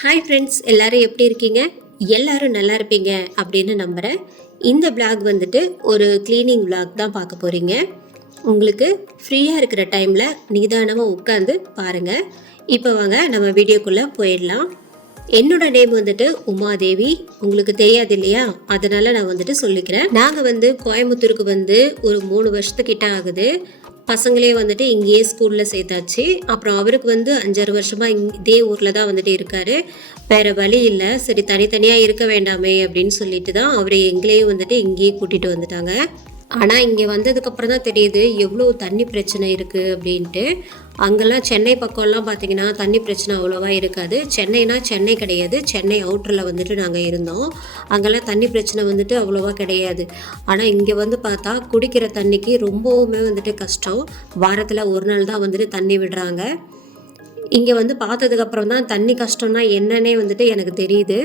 Hi friends, எல்லாரும் எப்படி இருக்கீங்க? எல்லாரும் நல்லா இருப்பீங்க அப்படின்னு நம்புகிறேன். இந்த vlog வந்துட்டு ஒரு க்ளீனிங் vlog தான் பார்க்க போகிறீங்க. உங்களுக்கு ஃப்ரீயாக இருக்கிற டைமில் நிதானமாக உட்காந்து பாருங்கள். இப்போ வாங்க நம்ம வீடியோக்குள்ளே போயிடலாம். என்னோட நேம் வந்துட்டு உமாதேவி. உங்களுக்கு தெரியாது இல்லையா? அதனால் நான் வந்துட்டு சொல்லிக்கிறேன். நாங்கள் வந்து கோயம்புத்தூருக்கு வந்து ஒரு 3 வருஷத்துக்கிட்ட ஆகுது. பசங்களே வந்துட்டு இங்கேயே ஸ்கூலில் சேர்த்தாச்சு. அப்புறம் அவருக்கு வந்து 5-6 வருஷமாக இதே ஊரில் தான் வந்துட்டு இருக்கார். வேறு வழி இல்லை, சரி தனித்தனியாக இருக்க வேண்டாமே அப்படின்னு சொல்லிட்டு தான் அவரை எங்களையும் வந்துட்டு இங்கேயே கூட்டிகிட்டு வந்துட்டாங்க. ஆனால் இங்கே வந்ததுக்கப்புறம் தான் தெரியுது எவ்வளோ தண்ணி பிரச்சனை இருக்குது அப்படின்ட்டு. அங்கெல்லாம் சென்னை பக்கம்லாம் பார்த்திங்கன்னா தண்ணி பிரச்சனை அவ்வளோவா இருக்காது. சென்னைனா சென்னை கிடையாது, சென்னை அவுட்டரில் வந்துட்டு நாங்கள் இருந்தோம். அங்கெல்லாம் தண்ணி பிரச்சனை வந்துட்டு அவ்வளோவா கிடையாது. ஆனால் இங்கே வந்து பார்த்தா குடிக்கிற தண்ணிக்கு ரொம்பவுமே வந்துட்டு கஷ்டம். வாரத்தில் ஒரு நாள் தான் வந்துட்டு தண்ணி விடுறாங்க. இங்கே வந்து பார்த்ததுக்கப்புறம் தான் தண்ணி கஷ்டம்னா என்னன்னே வந்துட்டு எனக்கு தெரியுது.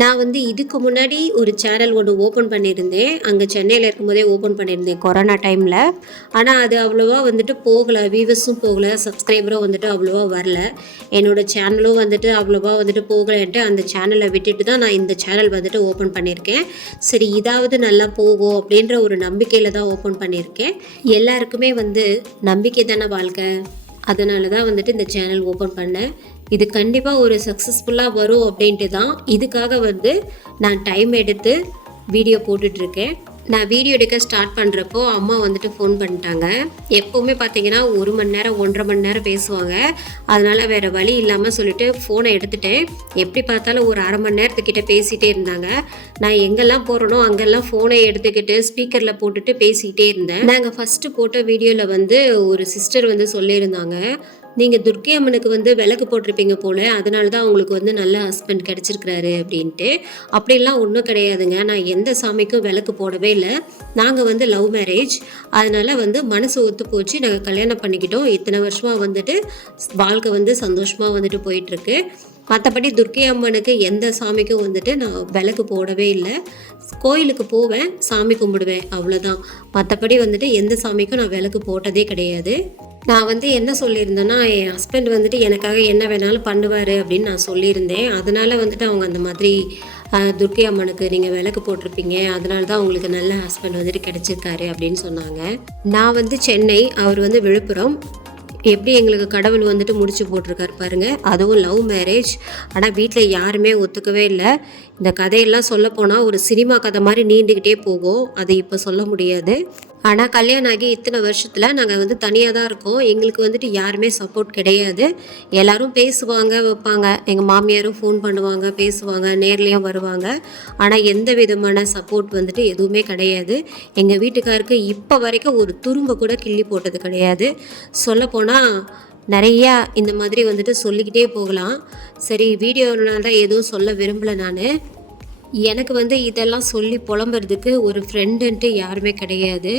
நான் வந்து இதுக்கு முன்னாடி ஒரு சேனல் ஒன்று ஓப்பன் பண்ணியிருந்தேன். அங்கே சென்னையில் இருக்கும்போதே ஓப்பன் பண்ணியிருந்தேன் கொரோனா டைமில். ஆனால் அது அவ்வளோவா வந்துட்டு போகலை, வியூவர்ஸும் போகலை, சப்ஸ்கிரைபரும் வந்துட்டு அவ்வளோவா வரல. என்னோடய சேனலும் வந்துட்டு அவ்வளோவா வந்துட்டு போகலைன்ட்டு அந்த சேனலை விட்டுட்டு தான் நான் இந்த சேனல் வந்துட்டு ஓப்பன் பண்ணியிருக்கேன். சரி இதாவது நல்லா போகும் அப்படின்ற ஒரு நம்பிக்கையில் தான் ஓப்பன் பண்ணியிருக்கேன். எல்லாருக்குமே வந்து நம்பிக்கை தானே வாழ்க்கை. அதனால தான் வந்துட்டு இந்த சேனல் ஓப்பன் பண்ணேன். இது கண்டிப்பாக ஒரு சக்ஸஸ்ஃபுல்லாக வரும் அப்படின்ட்டு தான் இதுக்காக வந்து நான் டைம் எடுத்து வீடியோ போட்டுட்ருக்கேன். நான் வீடியோ எடுக்க ஸ்டார்ட் பண்ணுறப்போ அம்மா வந்துட்டு ஃபோன் பண்ணிட்டாங்க. எப்போவுமே பார்த்தீங்கன்னா 1 மணி நேரம் 1.5 மணி நேரம் பேசுவாங்க. அதனால் வேறு வழி இல்லாமல் சொல்லிவிட்டு ஃபோனை எடுத்துட்டேன். எப்படி பார்த்தாலும் ஒரு அரை மணி நேரத்துக்கிட்ட பேசிகிட்டே இருந்தாங்க. நான் எங்கெல்லாம் போகிறேனோ அங்கெல்லாம் ஃபோனை எடுத்துக்கிட்டு ஸ்பீக்கரில் போட்டுட்டு பேசிக்கிட்டே இருந்தேன். நாங்கள் ஃபஸ்ட்டு போட்ட வீடியோவில் வந்து ஒரு சிஸ்டர் வந்து சொல்லியிருந்தாங்க, நீங்கள் துர்க்கை அம்மனுக்கு வந்து விளக்கு போட்டிருப்பீங்க போல், அதனால தான் உங்களுக்கு வந்து நல்ல ஹஸ்பண்ட் கிடச்சிருக்கிறாரு அப்படின்ட்டு. அப்படிலாம் ஒன்றும் கிடையாதுங்க. நான் எந்த சாமிக்கும் விளக்கு போடவே இல்லை. நாங்கள் வந்து லவ் மேரேஜ், அதனால் வந்து மனசு ஒத்து போச்சு, நாங்கள் கல்யாணம் பண்ணிக்கிட்டோம். இத்தனை வருஷமாக வந்துட்டு வாழ்க்கை வந்து சந்தோஷமாக வந்துட்டு போயிட்டுருக்கு. மற்றபடி துர்க்கை அம்மனுக்கு எந்த சாமிக்கும் வந்துட்டு நான் விளக்கு போடவே இல்லை. கோயிலுக்கு போவேன், சாமி கும்பிடுவேன், அவ்வளோதான். மற்றபடி வந்துட்டு எந்த சாமிக்கும் நான் விளக்கு போட்டதே கிடையாது. நான் வந்து என்ன சொல்லியிருந்தேன்னா, என் ஹஸ்பண்ட் வந்துட்டு எனக்காக என்ன வேணாலும் பண்ணுவார் அப்படின்னு நான் சொல்லியிருந்தேன். அதனால் வந்துட்டு அவங்க அந்த மாதிரி துர்க்கை அம்மனுக்கு நீங்கள் விளக்கு போட்டிருப்பீங்க, அதனால தான் உங்களுக்கு நல்ல ஹஸ்பண்ட் வந்துட்டு கிடச்சிருக்காரு அப்படின்னு சொன்னாங்க. நான் வந்து சென்னை, அவர் வந்து விழுப்புரம். எப்படி எங்களுக்கு கடவுள் வந்துட்டு முடிச்சு போட்டிருக்காரு பாருங்கள். அதுவும் லவ் மேரேஜ். ஆனால் வீட்டில் யாருமே ஒத்துக்கவே இல்லை. இந்த கதையெல்லாம் சொல்லப்போனால் ஒரு சினிமா கதை மாதிரி நீண்டுக்கிட்டே போகும், அது இப்போ சொல்ல முடியாது. ஆனால் கல்யாணம் ஆகி இத்தனை வருஷத்தில் நாங்கள் வந்து தனியாக தான் இருக்கோம். எங்களுக்கு வந்துட்டு யாருமே சப்போர்ட் கிடையாது. எல்லோரும் பேசுவாங்க வைப்பாங்க, எங்கள் மாமியாரும் ஃபோன் பண்ணுவாங்க, பேசுவாங்க, நேர்லேயும் வருவாங்க. ஆனால் எந்த விதமான சப்போர்ட் வந்துட்டு எதுவுமே கிடையாது. எங்கள் வீட்டுக்காருக்கு இப்போ வரைக்கும் ஒரு துரும்ப கூட கிள்ளி போட்டது கிடையாது. சொல்லப்போனால் நிறையா இந்த மாதிரி வந்துட்டு சொல்லிக்கிட்டே போகலாம். சரி வீடியோனால தான் எதுவும் சொல்ல விரும்பலை. எனக்கு வந்து இதெல்லாம் சொல்லி புலம்புறதுக்கு ஒரு ஃப்ரெண்டுன்ட்டு யாருமே கிடையாது.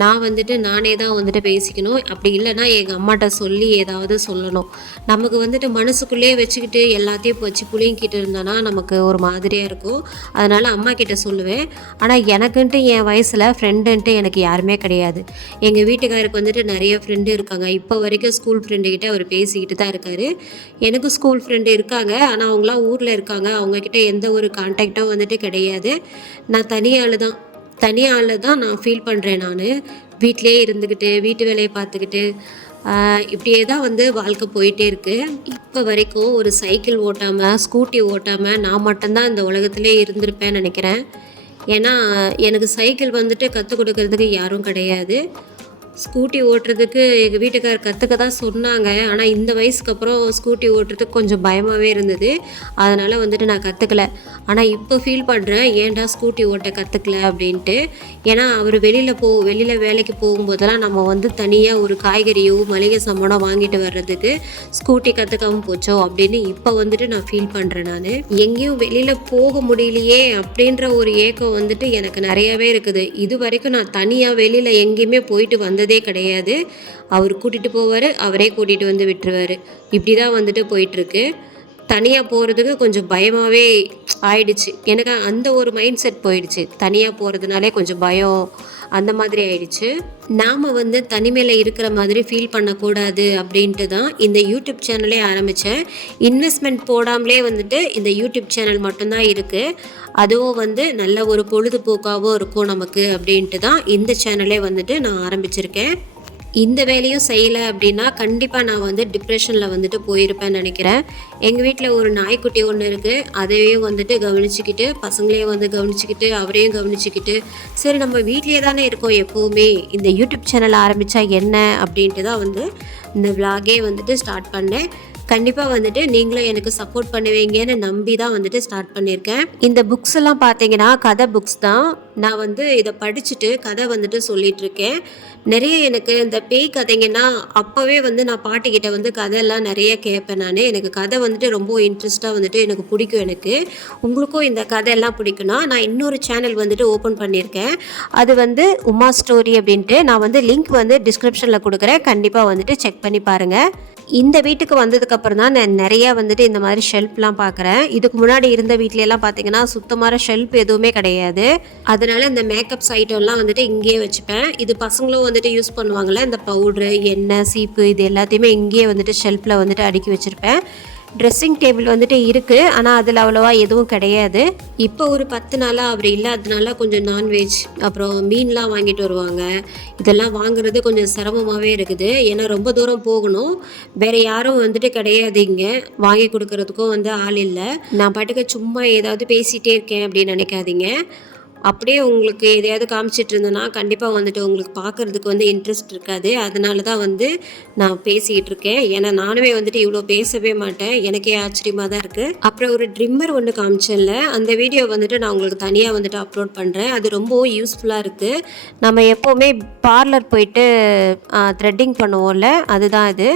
நான் வந்துட்டு நானே தான் வந்துட்டு பேசிக்கணும். அப்படி இல்லைன்னா எங்கள் அம்மாட்ட சொல்லி ஏதாவது சொல்லணும். நமக்கு வந்துட்டு மனசுக்குள்ளேயே வச்சுக்கிட்டு எல்லாத்தையும் வச்சு புளிங்கிட்டு இருந்தோன்னா நமக்கு ஒரு மாதிரியாக இருக்கும். அதனால் அம்மா கிட்ட சொல்லுவேன். ஆனால் எனக்குன்ட்டு என் வயசில் ஃப்ரெண்டுன்ட்டு எனக்கு யாருமே கிடையாது. எங்கள் வீட்டுக்காருக்கு வந்துட்டு நிறைய ஃப்ரெண்டு இருக்காங்க. இப்போ வரைக்கும் ஸ்கூல் ஃப்ரெண்டுக்கிட்ட அவர் பேசிக்கிட்டு தான் இருக்கார். எனக்கு ஸ்கூல் ஃப்ரெண்டு இருக்காங்க, ஆனால் அவங்களாம் ஊரில் இருக்காங்க. அவங்கக்கிட்ட எந்த ஒரு கான்டாக்டும் வந்துட்டு கிடையாது. நான் தனியால் தான் நான் ஃபீல் பண்ணுறேன். நான் வீட்டிலே இருந்துக்கிட்டு வீட்டு வேலையை பார்த்துக்கிட்டு இப்படியே தான் வந்து வாழ்க்கை போயிட்டே இருக்குது. இப்போ வரைக்கும் ஒரு சைக்கிள் ஓட்டாமல், ஸ்கூட்டி ஓட்டாமல் நான் மட்டும்தான் இந்த உலகத்திலே இருந்திருப்பேன்னு நினைக்கிறேன். ஏன்னா எனக்கு சைக்கிள் வந்துட்டு கற்றுக் கொடுக்கறதுக்கு யாரும் கிடையாது. ஸ்கூட்டி ஓட்டுறதுக்கு எங்கள் வீட்டுக்கார் கற்றுக்க தான் சொன்னாங்க. ஆனால் இந்த வயசுக்கு அப்புறம் ஸ்கூட்டி ஓட்டுறதுக்கு கொஞ்சம் பயமாகவே இருந்தது. அதனால் வந்துட்டு நான் கற்றுக்கல. ஆனால் இப்போ ஃபீல் பண்ணுறேன், ஏன்டா ஸ்கூட்டி ஓட்ட கற்றுக்கல அப்படின்ட்டு. ஏன்னா அவர் வெளியில் வேலைக்கு போகும்போதெல்லாம் நம்ம வந்து தனியாக ஒரு காய்கறியோ மளிகை சாமானோ வாங்கிட்டு வர்றதுக்கு ஸ்கூட்டி கற்றுக்காமல் போச்சோ அப்படின்னு இப்போ வந்துட்டு நான் ஃபீல் பண்ணுறேன். நான் எங்கேயும் வெளியில் போக முடியலையே அப்படின்ற ஒரு ஏக்கம் வந்துட்டு எனக்கு நிறையாவே இருக்குது. இது வரைக்கும் நான் தனியாக வெளியில் எங்கேயுமே போயிட்டு வந்ததே கிடையாது. அவர் கூட்டிகிட்டு போவார், அவரே கூட்டிகிட்டு வந்து விட்டுருவார். இப்படி தான் வந்துட்டு போயிட்டுருக்கு. தனியாக போகிறதுக்கு கொஞ்சம் பயமாகவே ஆயிடுச்சு. எனக்கு அந்த ஒரு மைண்ட் செட் போயிடுச்சு. தனியாக போகிறதுனாலே கொஞ்சம் பயம் அந்த மாதிரி ஆயிடுச்சு. நாம் வந்து தனிமையில் இருக்கிற மாதிரி ஃபீல் பண்ணக்கூடாது அப்படின்ட்டு தான் இந்த யூடியூப் சேனலே ஆரம்பித்தேன். இன்வெஸ்ட்மெண்ட் போடாமலே வந்துட்டு இந்த யூடியூப் சேனல் மட்டும்தான் இருக்குது. அதுவும் வந்து நல்ல ஒரு பொழுதுபோக்காகவும் இருக்கும் நமக்கு அப்படின்ட்டு தான் இந்த சேனலே வந்துட்டு நான் ஆரம்பிச்சிருக்கேன். இந்த வேலையும் செய்யலை அப்படின்னா கண்டிப்பாக நான் வந்து டிப்ரெஷனில் வந்துட்டு போயிருப்பேன்னு நினைக்கிறேன். எங்கள் வீட்டில் ஒரு நாய்க்குட்டி ஒன்று இருக்குது. அதையும் வந்துட்டு கவனிச்சிக்கிட்டு, பசங்களையும் வந்து கவனிச்சிக்கிட்டு, அவரையும் கவனிச்சிக்கிட்டு, சரி நம்ம வீட்லேயே தானே இருக்கோம் எப்போவுமே, இந்த யூடியூப் சேனல் ஆரம்பித்தா என்ன அப்படின்ட்டு தான் வந்து இந்த விலாகே வந்துட்டு ஸ்டார்ட் பண்ணேன். கண்டிப்பாக வந்துட்டு நீங்களும் எனக்கு சப்போர்ட் பண்ணுவீங்கன்னு நம்பி தான் வந்துட்டு ஸ்டார்ட் பண்ணியிருக்கேன். இந்த புக்ஸ் எல்லாம் பார்த்தீங்கன்னா கதை புக்ஸ் தான். நான் வந்து இதை படிச்சுட்டு கதை வந்துட்டு சொல்லிட்டு இருக்கேன். நிறைய எனக்கு இந்த பேய் கதைங்கன்னா அப்போவே வந்து நான் பாட்டிக்கிட்ட வந்து கதையெல்லாம் நிறைய கேட்பேன். எனக்கு கதை வந்துட்டு ரொம்ப இன்ட்ரெஸ்ட்டாக வந்துட்டு எனக்கு பிடிக்கும். எனக்கு உங்களுக்கும் இந்த கதையெல்லாம் பிடிக்குன்னா நான் இன்னொரு சேனல் வந்துட்டு ஓப்பன் பண்ணியிருக்கேன். அது வந்து உமா ஸ்டோரி அப்படின்ட்டு. நான் வந்து லிங்க் வந்து டிஸ்கிரிப்ஷனில் கொடுக்குறேன். கண்டிப்பாக வந்துட்டு செக் பண்ணி பாருங்கள். இந்த வீட்டுக்கு வந்ததுக்கப்புறம் தான் நான் நிறையா வந்துட்டு இந்த மாதிரி ஷெல்ஃப்லாம் பார்க்குறேன். இதுக்கு முன்னாடி இருந்த வீட்லையெல்லாம் பார்த்தீங்கன்னா சுத்தமான ஷெல்ஃப் எதுவுமே கிடையாது. அதனால் இந்த மேக்கப்ஸ் ஐட்டம்லாம் வந்துட்டு இங்கேயே வச்சுப்பேன். இது பசங்களும் வந்துட்டு யூஸ் பண்ணுவாங்கள்ல, இந்த பவுட்ரு, எண்ணெய், சீப்பு இது எல்லாத்தையுமே இங்கேயே வந்துட்டு ஷெல்ஃபில் வந்துட்டு அடுக்கி வச்சுருப்பேன். ட்ரெஸ்ஸிங் டேபிள் வந்துட்டு இருக்குது, ஆனால் அதில் அவ்வளோவா எதுவும் கிடையாது. இப்போ ஒரு 10 நாளாக அவர் இல்லாததுனால கொஞ்சம் நான்வெஜ் அப்புறம் மீன்லாம் வாங்கிட்டு வருவாங்க. இதெல்லாம் வாங்குறது கொஞ்சம் சிரமமாகவே இருக்குது. ஏன்னா ரொம்ப தூரம் போகணும். வேறு யாரும் வந்துட்டு கிடையாது, இங்கே வாங்கி கொடுக்கறதுக்கும் வந்து ஆள் இல்லை. நான் பாட்டுக்கு சும்மா ஏதாவது பேசிகிட்டே இருக்கேன் அப்படின்னு நினைக்காதீங்க. அப்படியே உங்களுக்கு எதையாவது காமிச்சிட்டு இருந்தேன்னா கண்டிப்பாக வந்துட்டு உங்களுக்கு பார்க்குறதுக்கு வந்து இன்ட்ரெஸ்ட் இருக்காது. அதனால தான் வந்து நான் பேசிக்கிட்டு இருக்கேன். ஏன்னா நானுமே வந்துட்டு இவ்வளோ பேசவே மாட்டேன். எனக்கே ஆச்சரியமாக தான் இருக்குது. அப்புறம் ஒரு ட்ரிம்மர் ஒன்று காமிச்சேன்ல, அந்த வீடியோ வந்துட்டு நான் உங்களுக்கு தனியாக வந்துட்டு அப்லோட் பண்ணுறேன். அது ரொம்பவும் யூஸ்ஃபுல்லாக இருக்குது. நம்ம எப்போவுமே பார்லர் போயிட்டு த்ரெட்டிங் பண்ணுவோம்ல, அதுதான் இது.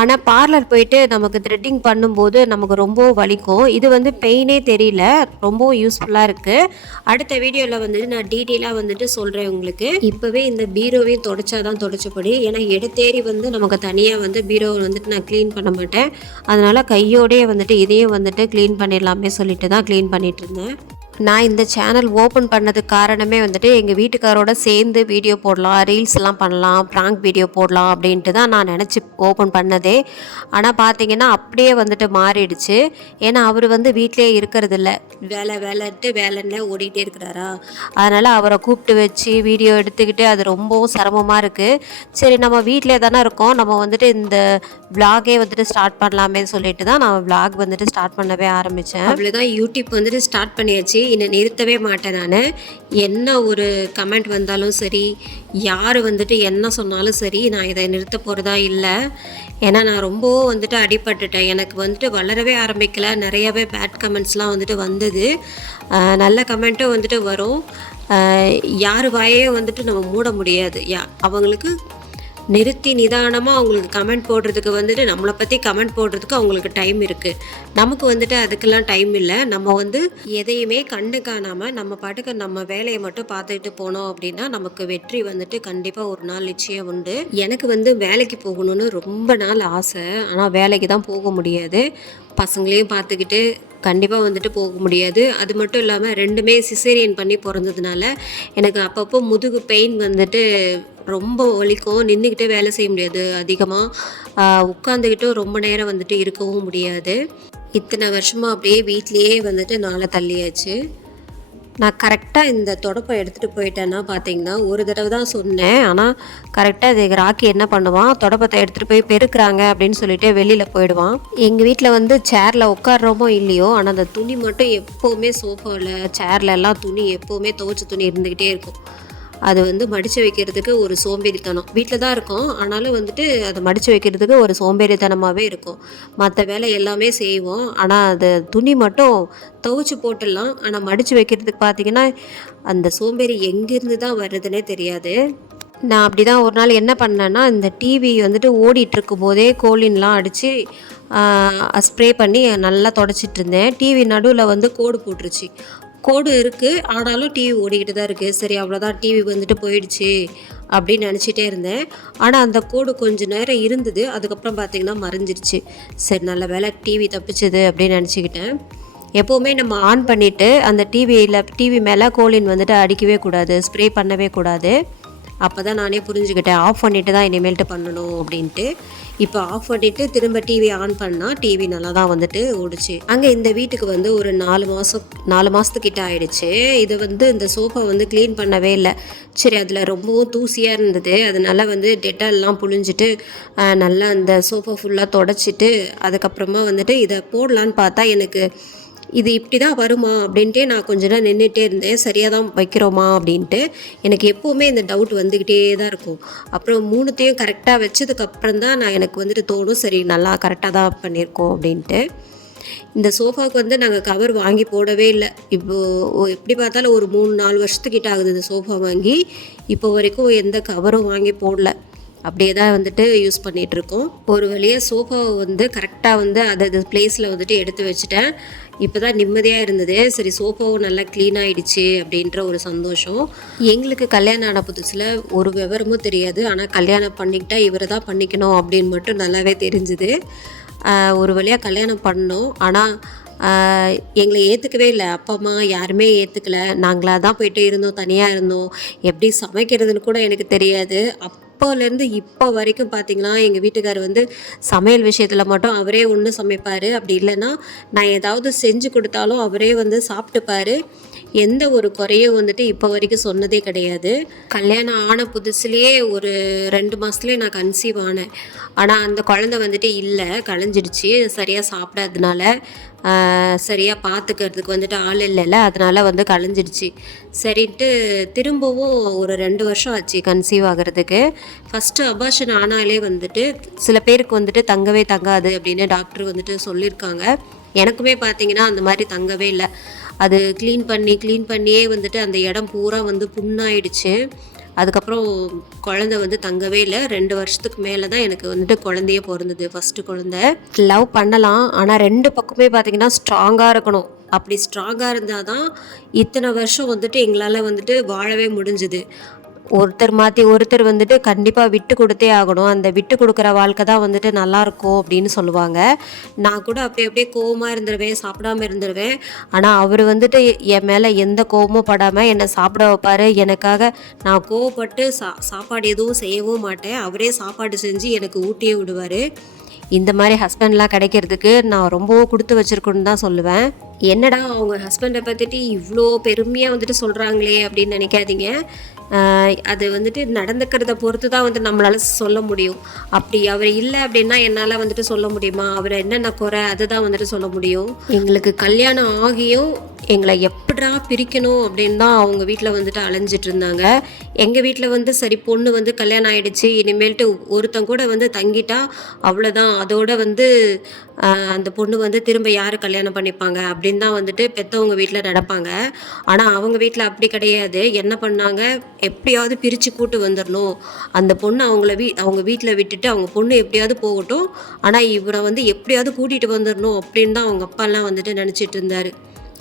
ஆனால் பார்லர் போயிட்டு நமக்கு த்ரெட்டிங் பண்ணும்போது நமக்கு ரொம்ப வலிக்கும். இது வந்து பெயினே தெரியல, ரொம்பவும் யூஸ்ஃபுல்லாக இருக்குது. அடுத்த வீடியோவில் வந்துட்டு நான் டீட்டெயிலாக வந்துட்டு சொல்கிறேன் உங்களுக்கு. இப்போவே இந்த பீரோவையும் தொடச்சாதான் தொடச்சபடி. ஏன்னா எடுத்தேறி வந்து நமக்கு தனியாக வந்து பீரோவை வந்துட்டு நான் க்ளீன் பண்ண மாட்டேன். அதனால் கையோடையே வந்துட்டு இதையும் வந்துட்டு க்ளீன் பண்ணிடலாமே சொல்லிட்டு தான் க்ளீன் பண்ணிகிட்டு இருந்தேன். நான் இந்த சேனல் ஓப்பன் பண்ணதுக்கு காரணமே வந்துட்டு எங்கள் வீட்டுக்காரோட சேர்ந்து வீடியோ போடலாம், ரீல்ஸ்லாம் பண்ணலாம், ப்ராங்க் வீடியோ போடலாம் அப்படின்ட்டு தான் நான் நினச்சி ஓப்பன் பண்ணதே. ஆனால் பார்த்தீங்கன்னா அப்படியே வந்துட்டு மாறிடுச்சு. ஏன்னா அவர் வந்து வீட்டிலே இருக்கிறதில்ல, வேலைன்ட்டு வேலைன்னு ஓடிக்கிட்டே இருக்கிறாரா. அதனால் அவரை கூப்பிட்டு வச்சு வீடியோ எடுத்துக்கிட்டு அது ரொம்பவும் சிரமமாக இருக்குது. சரி நம்ம வீட்டிலே தானே இருக்கோம், நம்ம வந்துட்டு இந்த விலாகே வந்துட்டு ஸ்டார்ட் பண்ணலாமே சொல்லிட்டு தான் நான் விலாக் வந்துட்டு ஸ்டார்ட் பண்ணவே ஆரம்பித்தேன். அவ்வளோதான், யூடியூப் வந்துட்டு ஸ்டார்ட் பண்ணியாச்சு. இன்னும் நிறுத்தவே மாட்டேன் நான். என்ன ஒரு கமெண்ட் வந்தாலும் சரி, யார் வந்துட்டு என்ன சொன்னாலும் சரி, நான் இதை நிறுத்த போகிறதா இல்லை. ஏன்னா நான் ரொம்பவும் வந்துட்டு அடிபட்டுட்டேன். எனக்கு வந்துட்டு வளரவே ஆரம்பிக்கல. நிறையவே பேட் கமெண்ட்ஸ்லாம் வந்துட்டு வந்தது. நல்ல கமெண்ட்டும் வந்துட்டு வரும். யார் வாயே வந்துட்டு நம்ம மூட முடியாது. அவங்களுக்கு நிறுத்தி நிதானமாக அவங்களுக்கு கமெண்ட் போடுறதுக்கு வந்துட்டு நம்மளை பற்றி கமெண்ட் போடுறதுக்கு அவங்களுக்கு டைம் இருக்குது. நமக்கு வந்துட்டு அதுக்கெல்லாம் டைம் இல்லை. நம்ம வந்து எதையுமே கண்டு காணாமல் நம்ம பாட்டுக்கு நம்ம வேலையை மட்டும் பார்த்துக்கிட்டு போனோம் அப்படின்னா நமக்கு வெற்றி வந்துட்டு கண்டிப்பாக ஒரு நாள் நிச்சயம் உண்டு. எனக்கு வந்து வேலைக்கு போகணுன்னு ரொம்ப நாள் ஆசை. ஆனால் வேலைக்கு தான் போக முடியாது. பசங்களையும் பார்த்துக்கிட்டு கண்டிப்பாக வந்துட்டு போக முடியாது. அது மட்டும் இல்லாமல் ரெண்டுமே சிசேரியன் பண்ணி பிறந்ததுனால எனக்கு அப்பப்போ முதுகு பெயின் வந்துட்டு ரொம்ப வலிக்கும். நின்றுக்கிட்டே வேலை செய்ய முடியாது. அதிகமாக உட்காந்துக்கிட்டும் ரொம்ப நேரம் வந்துட்டு இருக்கவும் முடியாது. இத்தனை வருஷமாக அப்படியே வீட்லேயே வந்துட்டு நாளை தள்ளியாச்சு. நான் கரெக்டாக இந்த தொடப்பை எடுத்துகிட்டு போயிட்டேன்னா பார்த்தீங்கன்னா ஒரு தடவை தான் சொன்னேன். ஆனால் கரெக்டாக இது ராக்கி என்ன பண்ணுவான், தொடப்பத்தை எடுத்துகிட்டு போய் பெருக்குறாங்க அப்படின்னு சொல்லிட்டு வெளியில் போயிடுவான். எங்கள் வீட்டில் வந்து சேரில் உட்காடுறோமோ இல்லையோ, ஆனால் அந்த துணி மட்டும் எப்போவுமே சோஃபாவில் சேரில் எல்லாம் துணி எப்போவுமே துவைச்ச துணி இருந்துக்கிட்டே இருக்கும். அது வந்து மடித்து வைக்கிறதுக்கு ஒரு சோம்பேறித்தனம். வீட்டில் தான் இருக்கோம், ஆனாலும் வந்துட்டு அதை மடித்து வைக்கிறதுக்கு ஒரு சோம்பேறித்தனமாகவே இருக்கும். மற்ற வேலை எல்லாமே செய்வோம், ஆனால் அது துணி மட்டும் துவைச்சி போட்டுடலாம். ஆனால் மடித்து வைக்கிறதுக்கு பார்த்திங்கன்னா அந்த சோம்பேறி எங்கேருந்து தான் வருதுன்னே தெரியாது. நான் அப்படி தான் ஒரு நாள் என்ன பண்ணேன்னா, இந்த டிவி வந்துட்டு ஓடிட்டுருக்கும் போதே கோலின்லாம் அடித்து ஸ்ப்ரே பண்ணி நல்லா தொடச்சிட்டு இருந்தேன். டிவி நடுவில் வந்து கோடு போட்டுருச்சு. கோடு இருக்குது, ஆனாலும் டிவி ஓடிக்கிட்டு தான் இருக்குது. சரி அவ்வளோதான், டிவி வந்துட்டு போயிடுச்சு அப்படின்னு நினச்சிட்டே இருந்தேன். ஆனால் அந்த கோடு கொஞ்சம் நேரம் இருந்தது, அதுக்கப்புறம் பார்த்திங்கன்னா மறைஞ்சிருச்சு. சரி நல்ல வேலை டிவி தப்பிச்சது அப்படின்னு நினச்சிக்கிட்டேன். எப்போவுமே நம்ம ஆன் பண்ணிவிட்டு அந்த டிவி மேலே கோலின் வந்துட்டு அடிக்கவே கூடாது, ஸ்ப்ரே பண்ணவே கூடாது. அப்போ தான் நானே புரிஞ்சுக்கிட்டேன், ஆஃப் பண்ணிவிட்டு தான் இனிமேல்ட்டு பண்ணணும் அப்படின்ட்டு. இப்போ ஆஃப் பண்ணிவிட்டு திரும்ப டிவி ஆன் பண்ணால் டிவி நல்லா தான் வந்துட்டு ஓடுச்சு. அங்கே இந்த வீட்டுக்கு வந்து ஒரு 4 மாதத்துக்கிட்ட ஆயிடுச்சு. இது வந்து இந்த சோஃபா வந்து க்ளீன் பண்ணவே இல்லை. சரி, அதில் ரொம்பவும் தூசியாக இருந்தது. அதனால வந்து டெட்டால்லாம் புழிஞ்சிட்டு நல்லா அந்த சோஃபா ஃபுல்லாக தொடச்சிட்டு அதுக்கப்புறமா வந்துட்டு இதை போடலான்னு பார்த்தா எனக்கு இது இப்படி தான் வருமா அப்படின்ட்டே நான் கொஞ்ச நேரம் நின்றுட்டே இருந்தேன். சரியாக தான் வைக்கிறோமா அப்படின்ட்டு எனக்கு எப்போவுமே இந்த டவுட் வந்துக்கிட்டே தான் இருக்கும். அப்புறம் 3த்தையும் கரெக்டாக வச்சதுக்கப்புறம் தான் எனக்கு வந்துட்டு தோணும், சரி நல்லா கரெக்டாக தான் பண்ணியிருக்கோம் அப்படின்ட்டு. இந்த சோஃபாவுக்கு வந்து நாங்கள் கவர் வாங்கி போடவே இல்லை. இப்போது எப்படி பார்த்தாலும் ஒரு 3-4 வருஷத்துக்கிட்ட ஆகுது இந்த சோஃபா வாங்கி. இப்போ வரைக்கும் எந்த கவரும் வாங்கி போடல, அப்படியே தான் வந்துட்டு யூஸ் பண்ணிகிட்ருக்கோம். ஒரு வழியாக சோஃபாவை வந்து கரெக்டாக வந்து அது பிளேஸில் வந்துட்டு எடுத்து வச்சுட்டேன். இப்போ தான் நிம்மதியாக இருந்தது. சரி, சோஃபாவும் நல்லா க்ளீன் ஆகிடுச்சு அப்படின்ற ஒரு சந்தோஷம். எங்களுக்கு கல்யாணம் ஆன புதுசில் ஒரு விவரமும் தெரியாது. ஆனால் கல்யாணம் பண்ணிக்கிட்டால் இவரை தான் பண்ணிக்கணும் அப்படின்னு மட்டும் நல்லாவே தெரிஞ்சுது. ஒரு வழியாக கல்யாணம் பண்ணோம். ஆனால் எங்களை ஏற்றுக்கவே இல்லை. அப்பா அம்மா யாருமே ஏற்றுக்கலை. நாங்களாக தான் போய்ட்டு இருந்தோம், தனியாக இருந்தோம். எப்படி சமைக்கிறதுன்னு கூட எனக்கு தெரியாது. அப்போலேருந்து இப்போ வரைக்கும் பார்த்திங்கன்னா எங்கள் வீட்டுக்கார் வந்து சமையல் விஷயத்தில் மட்டும் அவரே ஒன்று சமைப்பார். அப்படி இல்லைன்னா நான் ஏதாவது செஞ்சு கொடுத்தாலும் அவரே வந்து சாப்பிட்டுப்பார். எந்த ஒரு குறையும் வந்துட்டு இப்போ வரைக்கும் சொன்னதே கிடையாது. கல்யாணம் ஆன புதுசுலேயே ஒரு 2 மாதத்துலேயே நான் கன்சீவ் ஆனேன். ஆனால் அந்த குழந்தை வந்துட்டு இல்லை, கலைஞ்சிடுச்சு. சரியாக சாப்பிடாததுனால, சரியாக பார்த்துக்கிறதுக்கு வந்துட்டு ஆள் இல்லைல்ல, அதனால் வந்து கலைஞ்சிடுச்சு. சரின்ட்டு திரும்பவும் ஒரு 2 வருஷம் ஆச்சு கன்சீவ் ஆகிறதுக்கு. ஃபஸ்ட்டு அபார்ஷன் ஆனாலே வந்துட்டு சில பேருக்கு வந்துட்டு தங்கவே தங்காது அப்படின்னு டாக்டர் வந்துட்டு சொல்லியிருக்காங்க. எனக்குமே பார்த்திங்கன்னா அந்த மாதிரி தங்கவே இல்லை. அது க்ளீன் பண்ணியே வந்துட்டு அந்த இடம் பூரா வந்து புண்ணாயிடுச்சு. அதுக்கப்புறம் குழந்தை வந்து தங்கவே இல்லை. 2 வருஷத்துக்கு மேலே தான் எனக்கு வந்துட்டு குழந்தையே பிறந்தது, ஃபஸ்ட்டு குழந்தை. லவ் பண்ணலாம், ஆனால் 2 பக்கமே பார்த்திங்கன்னா ஸ்ட்ராங்காக இருக்கணும். அப்படி ஸ்ட்ராங்காக இருந்தால் தான் இத்தனை வருஷம் வந்துட்டு எங்களால் வந்துட்டு வாழவே முடிஞ்சுது. ஒருத்தர் மாற்றி ஒருத்தர் வந்துட்டு கண்டிப்பாக விட்டு கொடுத்தே ஆகணும். அந்த விட்டு கொடுக்குற வாழ்க்கை தான் வந்துட்டு நல்லாயிருக்கும் அப்படின்னு சொல்லுவாங்க. நான் கூட அப்படியே கோவமாக இருந்துருவேன், சாப்பிடாமல் இருந்துருவேன். ஆனால் அவர் வந்துட்டு என் மேலே எந்த கோவமும் படாமல் என்னை சாப்பிட வைப்பார். எனக்காக நான் கோவப்பட்டு சாப்பாடு எதுவும் செய்யவும் மாட்டேன். அவரே சாப்பாடு செஞ்சு எனக்கு ஊட்டியே விடுவார். இந்த மாதிரி ஹஸ்பண்ட்லாம் கிடைக்கிறதுக்கு நான் ரொம்பவும் கொடுத்து வச்சுருக்கணுன்னு தான் சொல்லுவேன். என்னடா அவங்க ஹஸ்பண்டை பற்றிட்டு இவ்வளோ பெருமையாக வந்துட்டு சொல்கிறாங்களே அப்படின்னு நினைக்காதீங்க. அது வந்துட்டு நடந்துக்கிறத பொறுத்து தான் வந்து நம்மளால் சொல்ல முடியும். அப்படி அவர் இல்லை அப்படின்னா என்னால் வந்துட்டு சொல்ல முடியுமா? அவர் என்னென்ன குறை அதுதான் வந்துட்டு சொல்ல முடியும். எங்களுக்கு கல்யாணம் ஆகியும் எங்களை எப்படா பிரிக்கணும் அப்படின்னு தான் அவங்க வீட்டில் வந்துட்டு அலைஞ்சிட்டு இருந்தாங்க. எங்கள் வீட்டில் வந்து சரி, பொண்ணு வந்து கல்யாணம் ஆகிடுச்சு, இனிமேல்ட்டு ஒருத்தன் கூட வந்து தங்கிட்டா அவ்வளோதான், அதோட வந்து அந்த பொண்ணு வந்து திரும்ப யார் கல்யாணம் பண்ணிப்பாங்க அப்படின்னு தான் வந்துட்டு பெற்றவங்க வீட்டில் நடப்பாங்க. ஆனால் அவங்க வீட்டில் அப்படி கிடையாது. என்ன பண்ணாங்க, எப்படியாவது பிரித்து கூட்டு வந்துடணும், அந்த பொண்ணு அவங்க வீட்டில் விட்டுட்டு அவங்க பொண்ணு எப்படியாவது போகட்டும், ஆனால் இவரை வந்து எப்படியாவது கூட்டிகிட்டு வந்துடணும் அப்படின்னு தான் அவங்க அப்பாலாம் வந்துட்டு நினச்சிட்டு இருந்தார்.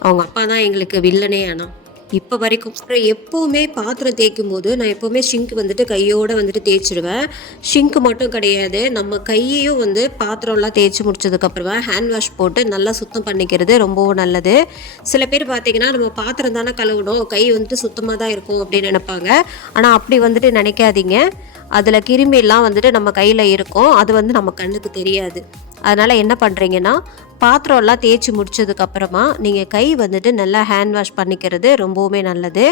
அவங்க அப்பா தான் எங்களுக்கு வில்லனே. ஆனால் இப்போ வரைக்கும் அப்புறம் எப்போவுமே பாத்திரம் தேய்க்கும் போது நான் எப்போவுமே ஷிங்க் வந்துட்டு கையோடு வந்துட்டு தேய்ச்சிடுவேன். ஷிங்க்கு மட்டும் கிடையாது, நம்ம கையையும் வந்து பாத்திரம்லாம் தேய்ச்சி முடிச்சதுக்கப்புறமா ஹேண்ட் வாஷ் போட்டு நல்லா சுத்தம் பண்ணிக்கிறது ரொம்பவும் நல்லது. சில பேர் பார்த்திங்கன்னா நம்ம பாத்திரம் தானே கழுவணும், கை வந்துட்டு சுத்தமாக தான் இருக்கும் அப்படின்னு நினைப்பாங்க. ஆனால் அப்படி வந்துட்டு நினைக்காதீங்க. அதில் கிருமிலாம் வந்துட்டு நம்ம கையில் இருக்கும், அது வந்து நம்ம கண்ணுக்கு தெரியாது. அதனால் என்ன பண்ணுறீங்கன்னா, பாத்திரம்லாம் தேய்ச்சி முடிச்சதுக்கப்புறமா நீங்கள் கை வந்துட்டு நல்லா ஹேண்ட் வாஷ் பண்ணிக்கிறது ரொம்பவுமே நல்லது.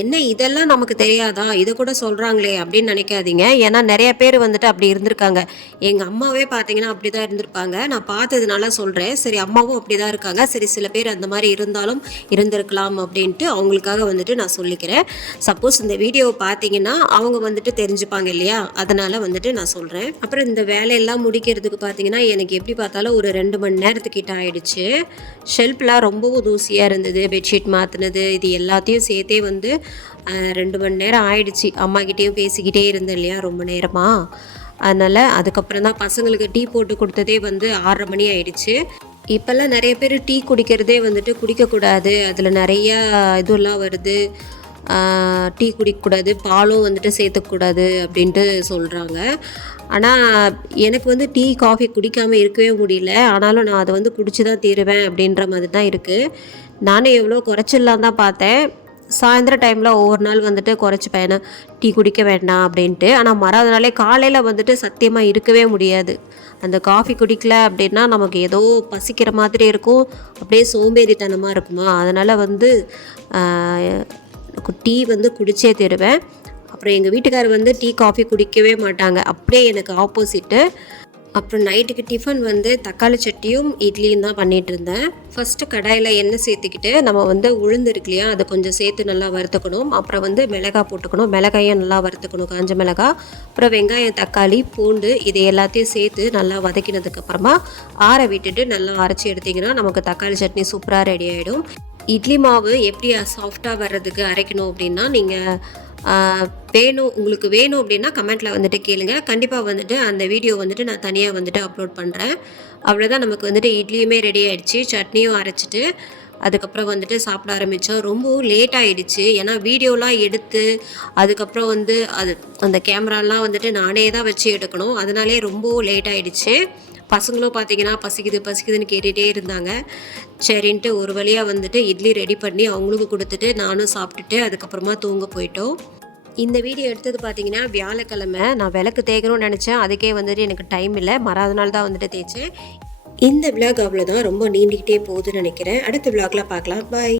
என்ன இதெல்லாம் நமக்கு தெரியாதா, இதை கூட சொல்கிறாங்களே அப்படின்னு நினைக்காதீங்க. ஏன்னா நிறைய பேர் வந்துட்டு அப்படி இருந்திருக்காங்க. எங்கள் அம்மாவே பார்த்தீங்கன்னா அப்படி தான் இருந்திருப்பாங்க. நான் பார்த்ததுனால சொல்கிறேன். சரி, அம்மாவும் அப்படி தான் இருக்காங்க. சரி, சில பேர் அந்த மாதிரி இருந்தாலும் இருந்திருக்கலாம் அப்படின்ட்டு அவங்களுக்காக வந்துட்டு நான் சொல்லிக்கிறேன். சப்போஸ் இந்த வீடியோவை பார்த்தீங்கன்னா அவங்க வந்துட்டு தெரிஞ்சுப்பாங்க இல்லையா, அதனால் வந்துட்டு நான் சொல்கிறேன். அப்புறம் இந்த வேலையெல்லாம் முடிக்கிறதுக்கு பார்த்தீங்கன்னா எனக்கு எப்படி பார்த்தாலும் ஒரு 2 மணி நேரத்துக்கிட்ட ஆயிடுச்சு. ஷெல்ஃப்லாம் ரொம்பவும் தூசியாக இருந்தது. பெட்ஷீட் மாற்றினது இது எல்லாத்தையும் சேர்த்தே வந்து 2 மணி நேரம் ஆயிடுச்சு. அம்மாக்கிட்டேயும் பேசிக்கிட்டே இருந்தேன் இல்லையா ரொம்ப நேரமாக. அதனால் அதுக்கப்புறம் தான் பசங்களுக்கு டீ போட்டு கொடுத்ததே வந்து 6:30 மணி ஆயிடுச்சு. இப்போல்லாம் நிறைய பேர் டீ குடிக்கிறதே வந்துட்டு குடிக்கக்கூடாது, அதில் நிறையா இதுலாம் வருது, டீ குடிக்கக்கூடாது, பாலும் வந்துட்டு சேர்த்துக்கூடாது அப்படின்ட்டு சொல்கிறாங்க. ஆனால் எனக்கு வந்து டீ காஃபி குடிக்காமல் இருக்கவே முடியல. ஆனாலும் நான் அதை வந்து குடிச்சு தான் தீருவேன் அப்படின்ற மாதிரி தான் இருக்குது. நானும் எவ்வளோ குறைச்சிடலாம் தான் பார்த்தேன். சாயந்தரம் டைமில் ஒவ்வொரு நாள் வந்துட்டு குறைச்சிப்பேன், ஏன்னா டீ குடிக்க வேண்டாம் அப்படின்ட்டு. ஆனால் மறாவது நாளே காலையில் வந்துட்டு சத்தியமாக இருக்கவே முடியாது. அந்த காஃபி குடிக்கல அப்படின்னா நமக்கு ஏதோ பசிக்கிற மாதிரி இருக்கும், அப்படியே சோம்பேறித்தனமாக இருக்குமா, அதனால் வந்து டீ வந்து குடிச்சே தருவேன். அப்புறம் எங்கள் வீட்டுக்காரர் வந்து டீ காஃபி குடிக்கவே மாட்டாங்க, அப்படியே எனக்கு ஆப்போசிட்டு. அப்புறம் நைட்டுக்கு டிஃபன் வந்து தக்காளி சட்னியும் இட்லியும் தான் பண்ணிகிட்டு இருந்தேன். ஃபஸ்ட்டு கடாயில் எண்ணெய் சேர்த்துக்கிட்டு நம்ம வந்து உளுந்து இருக்கு இல்லையா, அதை கொஞ்சம் சேர்த்து நல்லா வறுத்துக்கணும். அப்புறம் வந்து மிளகாய் போட்டுக்கணும், மிளகாயும் நல்லா வறுத்துக்கணும், காஞ்ச மிளகாய். அப்புறம் வெங்காயம், தக்காளி, பூண்டு இது எல்லாத்தையும் சேர்த்து நல்லா வதக்கினதுக்கப்புறமா ஆற விட்டுட்டு நல்லா அரைச்சி எடுத்திங்கன்னா நமக்கு தக்காளி சட்னி சூப்பராக ரெடி ஆகிடும். இட்லி மாவு எப்படி சாஃப்டாக வர்றதுக்கு அரைக்கணும் அப்படின்னா, நீங்கள் உங்களுக்கு வேணும் அப்படின்னா கமெண்ட்டில் வந்துட்டு கேளுங்க. கண்டிப்பாக வந்துட்டு அந்த வீடியோ வந்துட்டு நான் தனியாக வந்துட்டு அப்லோட் பண்ணுறேன். அவ்வளோதான், நமக்கு வந்துட்டு இட்லியுமே ரெடி ஆகிடுச்சு, சட்னியும் அரைச்சிட்டு அதுக்கப்புறம் வந்துட்டு சாப்பிட ஆரம்பித்தோம். ரொம்பவும் லேட் ஆகிடுச்சு, ஏன்னா வீடியோலாம் எடுத்து அதுக்கப்புறம் வந்து அந்த கேமராலாம் வந்துட்டு நானே தான் வச்சு எடுக்கணும், அதனாலே ரொம்பவும் லேட் ஆகிடுச்சு. பசங்களும் பார்த்தீங்கன்னா பசிக்குதுன்னு கேட்டுகிட்டே இருந்தாங்க. சரின்ட்டு ஒரு வழியாக வந்துட்டு இட்லி ரெடி பண்ணி அவங்களுக்கு கொடுத்துட்டு நானும் சாப்பிட்டுட்டு அதுக்கப்புறமா தூங்க போயிட்டோம். இந்த வீடியோ எடுத்தது பார்த்தீங்கன்னா வியாழக்கிழமை. நான் விளக்கு தேய்க்கணும்னு நினச்சேன், அதுக்கே வந்துட்டு எனக்கு டைம் இல்லை, மறாத நாள் தான் வந்துட்டு தேய்ச்சேன். இந்த விளாக் அவ்வளோதான், ரொம்ப நீண்டிக்கிட்டே போகுதுன்னு நினைக்கிறேன். அடுத்த விளாக்ல பார்க்கலாம். பாய்.